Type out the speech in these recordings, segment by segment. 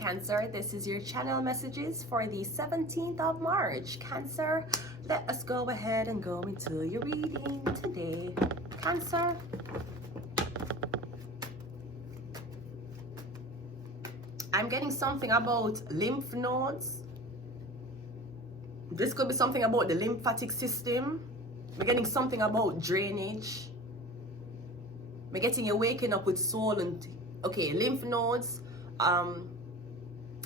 Cancer, this is your channel messages for the 17th of March. Cancer, let us go ahead and go into your reading today. Cancer. I'm getting something about lymph nodes. This could be something about the lymphatic system. We're getting something about drainage. We're getting you waking up with soul and okay, lymph nodes.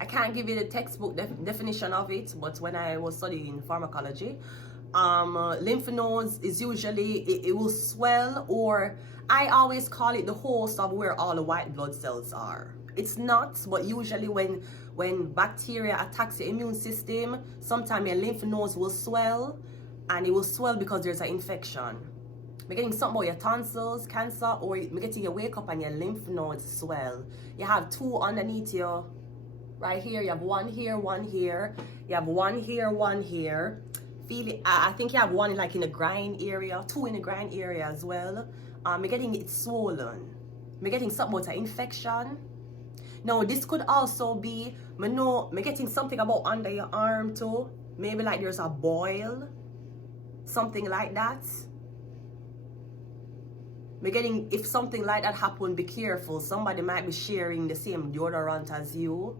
I can't give you the textbook definition of it, but when I was studying pharmacology, lymph nodes is usually it will swell, or I always call it the host of where all the white blood cells are. It's not, but usually when bacteria attacks your immune system, sometimes your lymph nodes will swell, and it will swell because there's an infection. We're getting something about your tonsils, Cancer, or we're getting you wake up and your lymph nodes swell. You have two underneath you, right here. You have one here, one here. You have one here, one here. Feel it, I think you have one like in the groin area, two in the groin area as well. We're getting it swollen. We're getting something about an infection. Now this could also be, we're getting something about under your arm too. Maybe like there's a boil, something like that. We're getting, if something like that happened, be careful. Somebody might be sharing the same deodorant as you.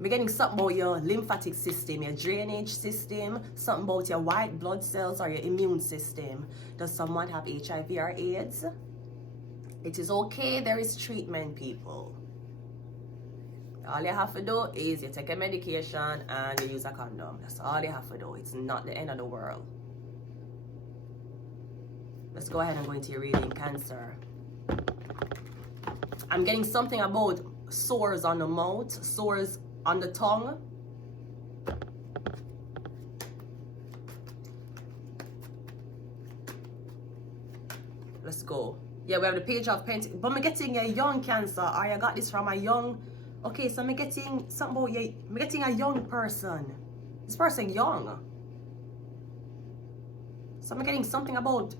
We're getting something about your lymphatic system, your drainage system, something about your white blood cells or your immune system. Does someone have HIV or AIDS? It is okay, there is treatment, people. All you have to do is you take a medication and you use a condom. That's all you have to do. It's not the end of the world. Let's go ahead and go into your reading, Cancer. I'm getting something about sores on the mouth, sores on the tongue. Let's go. Yeah, we have the Page of Pentacles. But I'm getting a young Cancer. I got this from a young... Okay, so I'm getting something about you. I'm getting a young person. This person young. So I'm getting something about...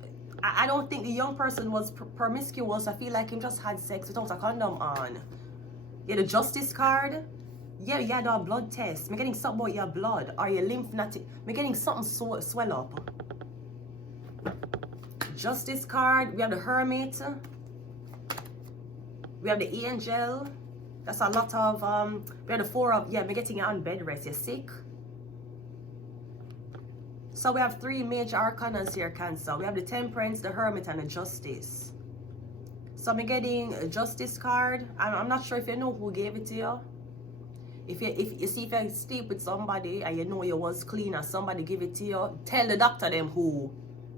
I don't think the young person was promiscuous. I feel like he just had sex without a condom on. Yeah, the Justice card. Yeah, you had a blood test. I'm getting something about your blood or your lymphatic. I'm getting something swell up. Justice card. We have the Hermit. We have the Angel. That's a lot of we have the Four of, yeah, we're getting you on bed rest. You're sick. So we have three major arcanas here, Cancer. We have the Temperance, the Hermit, and the Justice. So I'm getting a Justice card. I'm not sure if you know who gave it to you. If you sleep with somebody and you know you was clean and somebody give it to you, tell the doctor them who.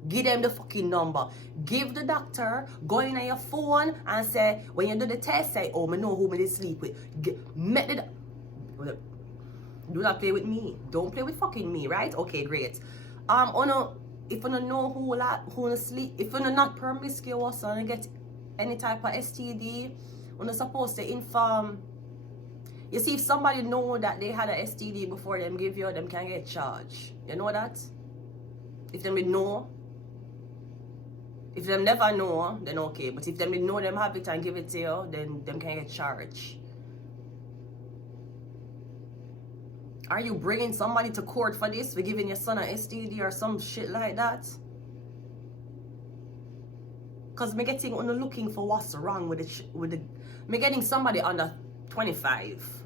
Give them the fucking number. Give the doctor, go in on your phone and say, when you do the test, say, oh, I know who I did sleep with. Do not play with me. Don't play with fucking me, right? Okay, great. If you don't know who sleep, if you're not promiscuous and get any type of STD, you're supposed to inform. You see, if somebody know that they had a STD before them give you, them can get charged. You know that? If them know. If them never know, then okay. But if them know them have it and give it to you, then them can get charged. Are you bringing somebody to court for this? For giving your son an STD or some shit like that? Because me getting on looking for what's wrong with the me getting somebody under 25.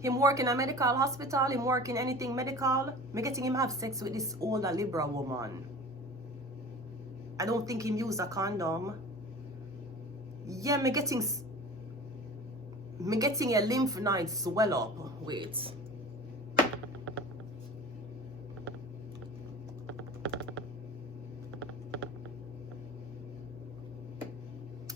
Him work in a medical hospital, him work in anything medical. Me getting him have sex with this older Libra woman. I don't think him use a condom. Yeah, me getting a lymph node swell up. Wait.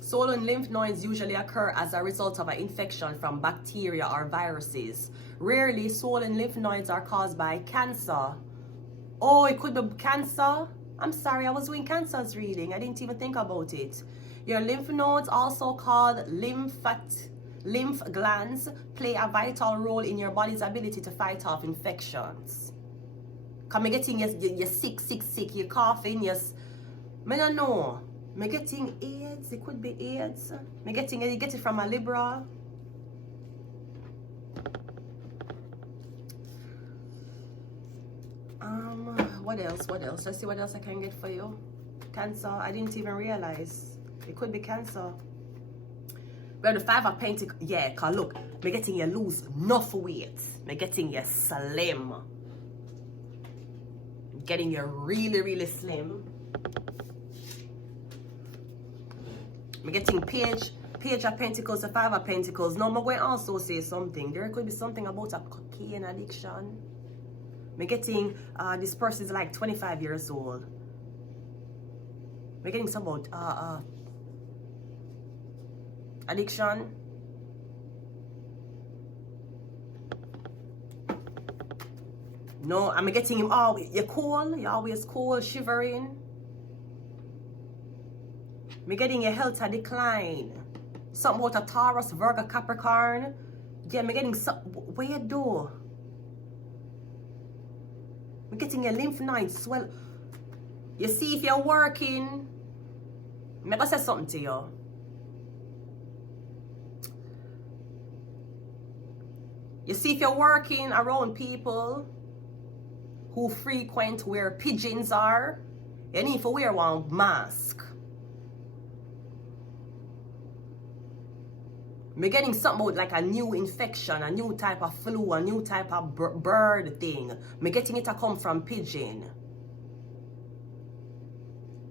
Swollen lymph nodes usually occur as a result of an infection from bacteria or viruses. Rarely, swollen lymph nodes are caused by cancer. Oh, it could be cancer? I'm sorry, I was doing Cancer's reading. I didn't even think about it. Your lymph nodes, also called lymph glands, play a vital role in your body's ability to fight off infections. Come getting you're sick, you're coughing, yes. I don't know. Me getting AIDS, it could be AIDS. Me getting you get it from a Libra. What else? Let's see what else I can get for you. Cancer. I didn't even realize it could be Cancer. We have the 5 of Pentacles. Yeah, cause look, me getting you lose enough weight. Me getting you slim. Getting you really, really slim. Me getting Page of Pentacles, the 5 of Pentacles. Now, I'm going to also say something. There could be something about a cocaine addiction. Me getting this person is like 25 years old. Me getting some about addiction. No, I'm getting him always. You're cold. You're always cold, shivering. Me getting your health a decline. Something about a Taurus, Virgo, Capricorn. Yeah, me getting some. Where you do? Me getting your lymph nodes swell. You see, if you're working, me gonna say something to you. You see, if you're working around people who frequent where pigeons are, you need to wear one mask. Me getting something about like a new infection, a new type of flu, a new type of bird thing. Me getting it to come from pigeon.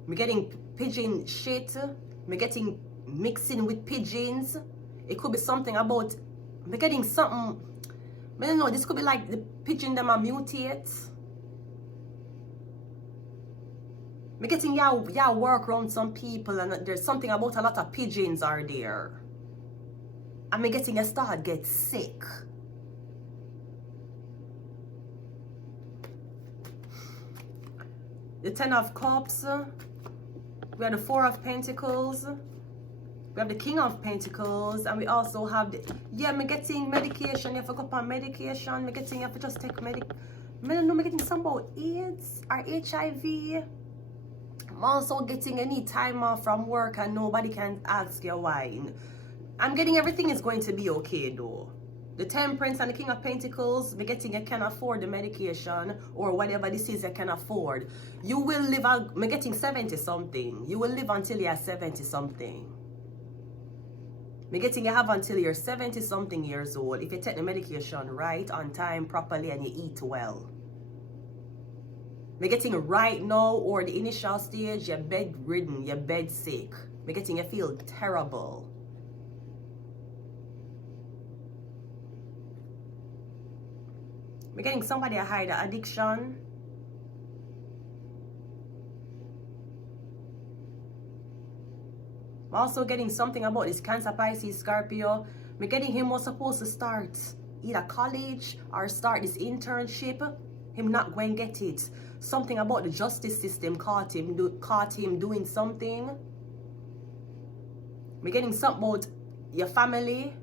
Me getting pigeon shit. Me getting mixing with pigeons. It could be something about me getting something. I don't know, this could be like the pigeon them are mutate. Me getting y'all work around some people and there's something about a lot of pigeons are there. And me getting a start get sick. The 10 of Cups. We have the 4 of Pentacles. We have the King of Pentacles. And we also have the... Yeah, me getting medication. You have to go up on medication. Me getting... You have to just take me don't know, me getting some about AIDS or HIV. I'm also getting any time off from work and nobody can ask you why. I'm getting everything is going to be okay though. The Temperance and the King of Pentacles, me getting you can afford the medication or whatever this is you can afford. You will live out, me getting 70 something. You will live until you're 70 something. Me getting you have until you're 70 something years old if you take the medication right, on time, properly, and you eat well. Me getting right now or the initial stage, you're bedridden, you're bed sick. Me getting you feel terrible. We're getting somebody a hide addiction. I'm also getting something about this Cancer, Pisces, Scorpio. We're getting him was supposed to start either college or start this internship. Him not going to get it. Something about the justice system caught him doing something. We're getting something about your family.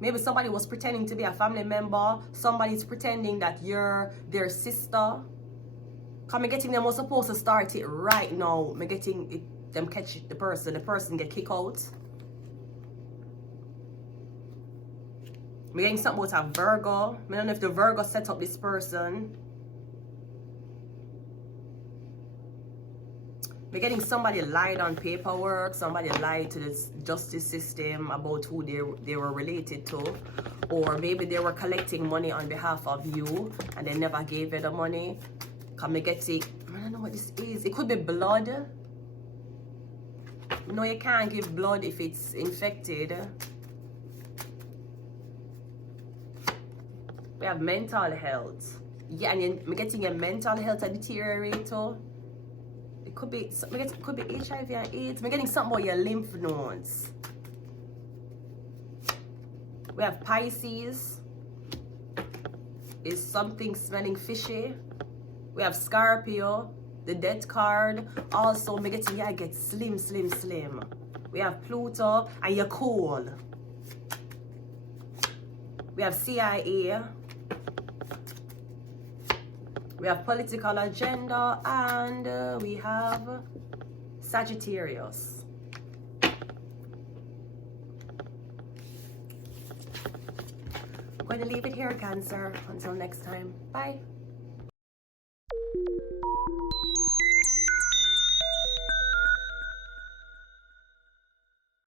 Maybe somebody was pretending to be a family member. Somebody's pretending that you're their sister. Cause me getting them was supposed to start it right now. Me getting it, them catch the person get kicked out. Me getting something about a Virgo. I don't know if the Virgo set up this person. We're getting somebody lied on paperwork, somebody lied to the justice system about who they were related to, or maybe they were collecting money on behalf of you and they never gave you the money. Can we get it? I don't know what this is. It could be blood. No, you can't give blood if it's infected. We have mental health. Yeah, and we're getting your mental health a deteriorator. It could be HIV and AIDS. We're getting something about your lymph nodes. We have Pisces. Is something smelling fishy. We have Scorpio, the Death card. Also, we're getting get slim. We have Pluto and you're cool. We have CIA. We have political agenda, and we have Sagittarius. I'm going to leave it here, Cancer. Until next time. Bye.